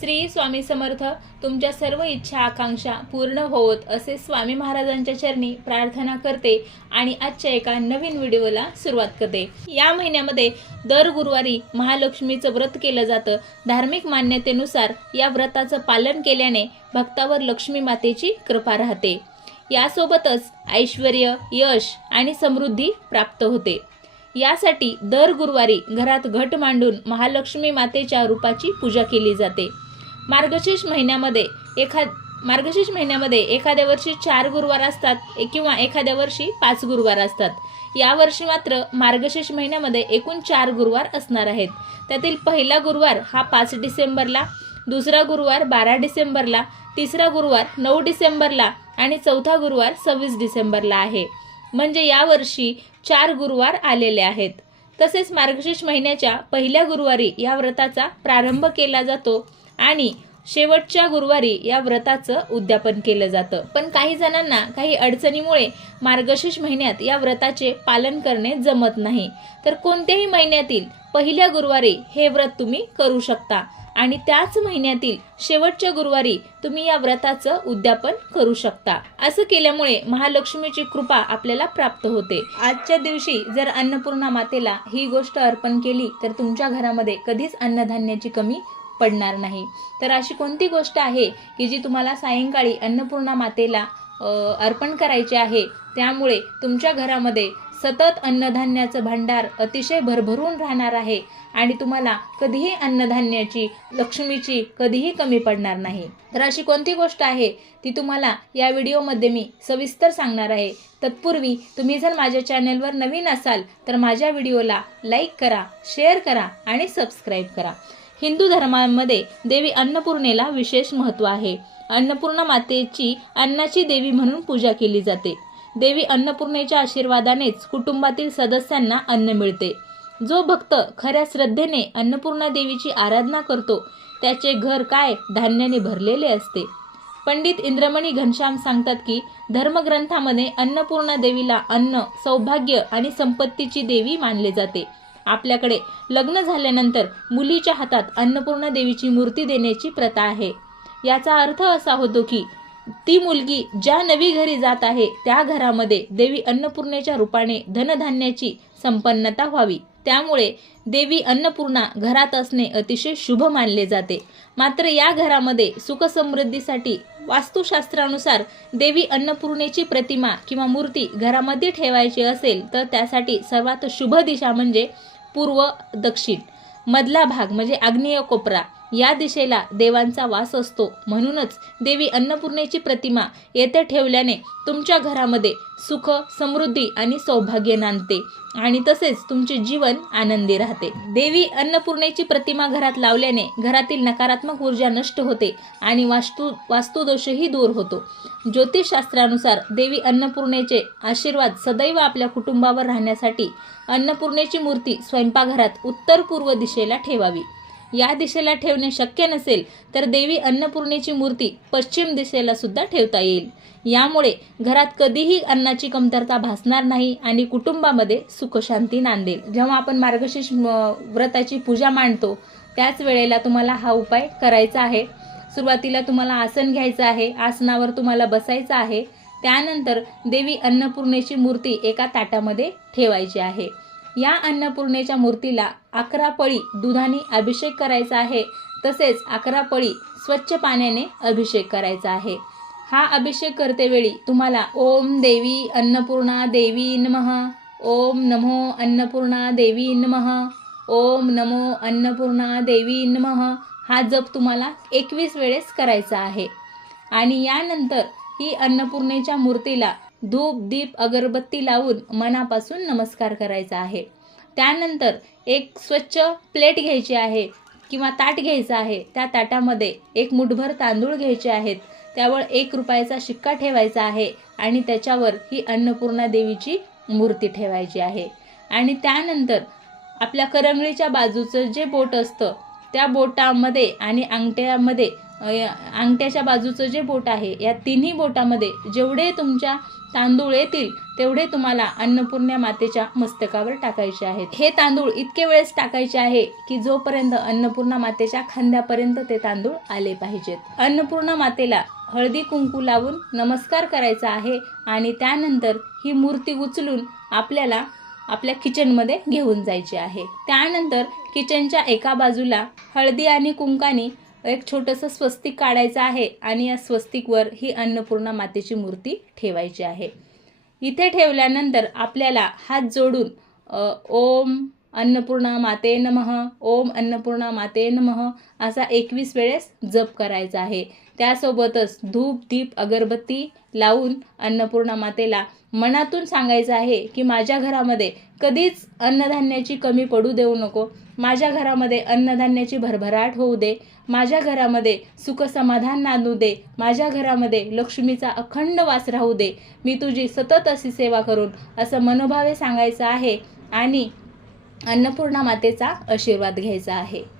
श्री स्वामी समर्थ. तुमच्या सर्व इच्छा आकांक्षा पूर्ण होवोत असे स्वामी महाराजांच्या चरणी प्रार्थना करते आणि आजच्या एका नवीन व्हिडिओला सुरुवात करते. या महिन्यामध्ये दर गुरुवारी महालक्ष्मीचं व्रत केलं जातं. धार्मिक मान्यतेनुसार या व्रताचं पालन केल्याने भक्तावर लक्ष्मी मातेची कृपा राहते. यासोबतच ऐश्वर्य, यश आणि समृद्धी प्राप्त होते. यासाठी दर गुरुवारी घरात घट मांडून महालक्ष्मी मातेच्या रूपाची पूजा केली जाते. मार्गशीर्ष महिन्यामध्ये एखाद्या वर्षी 4 गुरुवार असतात किंवा एखाद्या वर्षी 5 गुरुवार असतात. यावर्षी मात्र मार्गशीर्ष महिन्यामध्ये एकूण 4 गुरुवार असणार आहेत. त्यातील पहिला गुरुवार हा 5 डिसेंबरला, दुसरा गुरुवार 12 डिसेंबरला, तिसरा गुरुवार 9 डिसेंबरला आणि चौथा गुरुवार 26 डिसेंबरला आहे. म्हणजे यावर्षी 4 गुरुवार आलेले आहेत. तसेच मार्गशीर्ष महिन्याच्या पहिल्या गुरुवारी या व्रताचा प्रारंभ केला जातो आणि शेवटच्या गुरुवारी या व्रताचं उद्यापन केलं जातं. पण काही जणांना काही अडचणीमुळे मार्गशीर्ष महिन्यात या व्रताचे पालन करणे जमत नाही. तर कोणत्याही महिन्यातील पहिल्या गुरुवारी हे व्रत तुम्ही करू शकता आणि त्याच महिन्यातील शेवटच्या गुरुवारी तुम्ही या व्रताचं उद्यापन करू शकता. असं केल्यामुळे महालक्ष्मीची कृपा आपल्याला प्राप्त होते. आजच्या दिवशी जर अन्नपूर्णा मातेला ही गोष्ट अर्पण केली तर तुमच्या घरामध्ये कधीच अन्नधान्याची कमी पडणार नाही. तर अशी कोणती गोष्ट आहे की जी तुम्हाला सायंकाळी अन्नपूर्णा मातेला अर्पण करायची आहे, त्यामुळे तुमच्या घरामध्ये सतत अन्नधान्याचं भांडार अतिशय भरभरून राहणार आहे आणि तुम्हाला कधीही अन्नधान्याची, लक्ष्मीची कधीही कमी पडणार नाही. तर अशी कोणती गोष्ट आहे ती तुम्हाला या व्हिडिओमध्ये मी सविस्तर सांगणार आहे. तत्पूर्वी तुम्ही जर माझ्या चॅनलवर नवीन असाल तर माझ्या व्हिडिओला लाईक करा, शेअर करा आणि सबस्क्राईब करा. हिंदू धर्मामध्ये देवी अन्नपूर्णेला विशेष महत्त्व आहे. अन्नपूर्णा मातेची अन्नाची देवी म्हणून पूजा केली जाते. देवी अन्नपूर्णेच्या आशीर्वादानेच कुटुंबातील सदस्यांना अन्न मिळते. जो भक्त खऱ्या श्रद्धेने अन्नपूर्णा देवीची आराधना करतो त्याचे घर काय धान्याने भरलेले असते. पंडित इंद्रमणी घनश्याम सांगतात की धर्मग्रंथामध्ये अन्नपूर्णा देवीला अन्न, सौभाग्य आणि संपत्तीची देवी मानले जाते. आपल्याकडे लग्न झाल्यानंतर मुलीच्या हातात अन्नपूर्णा देवीची मूर्ती देण्याची प्रथा आहे. याचा अर्थ असा होतो की ती मुलगी ज्या नवी घरी जात आहे त्या घरामध्ये देवी अन्नपूर्णेच्या रूपाने धनधान्याची संपन्नता व्हावी. त्यामुळे देवी अन्नपूर्णा घरात असणे अतिशय शुभ मानले जाते. मात्र या घरामध्ये सुख समृद्धीसाठी वास्तुशास्त्रानुसार देवी अन्नपूर्णेची प्रतिमा किंवा मूर्ती घरामध्ये ठेवायची असेल तर त्यासाठी सर्वात शुभ दिशा म्हणजे पूर्व दक्षिण. मधला भाग म्हणजे आग्नेय कोपरा या दिशेला देवांचा वास असतो. म्हणूनच देवी अन्नपूर्णेची प्रतिमा येथे ठेवल्याने तुमच्या घरामध्ये सुख, समृद्धी आणि सौभाग्य नांदते आणि तसेच तुमचे जीवन आनंदी राहते. देवी अन्नपूर्णेची प्रतिमा घरात लावल्याने घरातील नकारात्मक ऊर्जा नष्ट होते आणि वास्तुदोषही दूर होतो. ज्योतिषशास्त्रानुसार देवी अन्नपूर्णेचे आशीर्वाद सदैव आपल्या कुटुंबावर राहण्यासाठी अन्नपूर्णेची मूर्ती स्वयंपाकघरात उत्तर पूर्व दिशेला ठेवावी. या दिशेला ठेवणे शक्य नसेल तर देवी अन्नपूर्णेची मूर्ती पश्चिम दिशेला सुद्धा ठेवता येईल. यामुळे घरात कधीही अन्नाची कमतरता भासणार नाही आणि कुटुंबामध्ये सुखशांती नांदेल. जेव्हा आपण मार्गशीर्ष व्रताची पूजा मांडतो त्याच वेळेला तुम्हाला हा उपाय करायचा आहे. सुरुवातीला तुम्हाला आसन घ्यायचं आहे, आसनावर तुम्हाला बसायचं आहे. त्यानंतर देवी अन्नपूर्णेची मूर्ती एका ताटामध्ये ठेवायची आहे. या अन्नपूर्णेच्या मूर्तीला 11 पळी दुधाने अभिषेक करायचा आहे. तसेच 11 पळी स्वच्छ पाण्याने अभिषेक करायचा आहे. हा अभिषेक करतेवेळी तुम्हाला ओम देवी अन्नपूर्णा देवी नमः, ओम नमो अन्नपूर्णा देवी नमः, ओम नमो अन्नपूर्णा देवी नमः हा जप तुम्हाला 21 वेळेस करायचा आहे. आणि यानंतर ही अन्नपूर्णेच्या मूर्तीला धूप, दीप, अगरबत्ती लावून मनापासून नमस्कार करायचा आहे. त्यानंतर एक स्वच्छ प्लेट घ्यायची आहे किंवा ताट घ्यायचं आहे. त्या ताटामध्ये एक मुठभर तांदूळ घ्यायचे आहेत. त्यावर 1 रुपयाचा शिक्का ठेवायचा आहे आणि त्याच्यावर ही अन्नपूर्णा देवीची मूर्ती ठेवायची आहे. आणि त्यानंतर आपल्या करंगळीच्या बाजूचं जे बोट असतं त्या बोटामध्ये आणि अंगठ्यामध्ये अंगठ्याच्या बाजूचं जे बोट आहे या तिन्ही बोटामध्ये जेवढे तुमच्या तांदूळ येतील तेवढे तुम्हाला अन्नपूर्णा मातेच्या मस्तकावर टाकायचे आहेत. हे तांदूळ इतके वेळेस टाकायचे आहे की जोपर्यंत अन्नपूर्णा मातेच्या खांद्यापर्यंत ते तांदूळ आले पाहिजेत. अन्नपूर्णा मातेला हळदी कुंकू लावून नमस्कार करायचा आहे आणि त्यानंतर ही मूर्ती उचलून आपल्याला आपल्या किचनमध्ये घेऊन जायची आहे. त्यानंतर किचनच्या एका बाजूला हळदी आणि कुंकाने एक छोटंसं स्वस्तिक काढायचं आहे आणि या स्वस्तिकवर ही अन्नपूर्णा मातेची मूर्ती ठेवायची आहे. इथे ठेवल्यानंतर आपल्याला हात जोडून ओम अन्नपूर्णा माते नमः, ओम अन्नपूर्णा माते नमः असा 21 वेळेस जप करायचा आहे. त्यासोबतच धूप दीप अगरबत्ती लावून अन्नपूर्णा मातेला मनातून सांगायचं आहे की माझ्या घरामध्ये कधीच अन्नधान्याची कमी पडू देऊ नको, माझ्या घरामध्ये अन्नधान्याची भरभराट होऊ दे, माझ्या घरामध्ये सुख समाधान नांदू दे, माझ्या घरामध्ये लक्ष्मीचा अखंड वास राहू दे, मी तुझी सतत अशी सेवा करून असं मनोभावे सांगायचं आहे आणि अन्नपूर्णा मातेचा आशीर्वाद घ्यायचा आहे.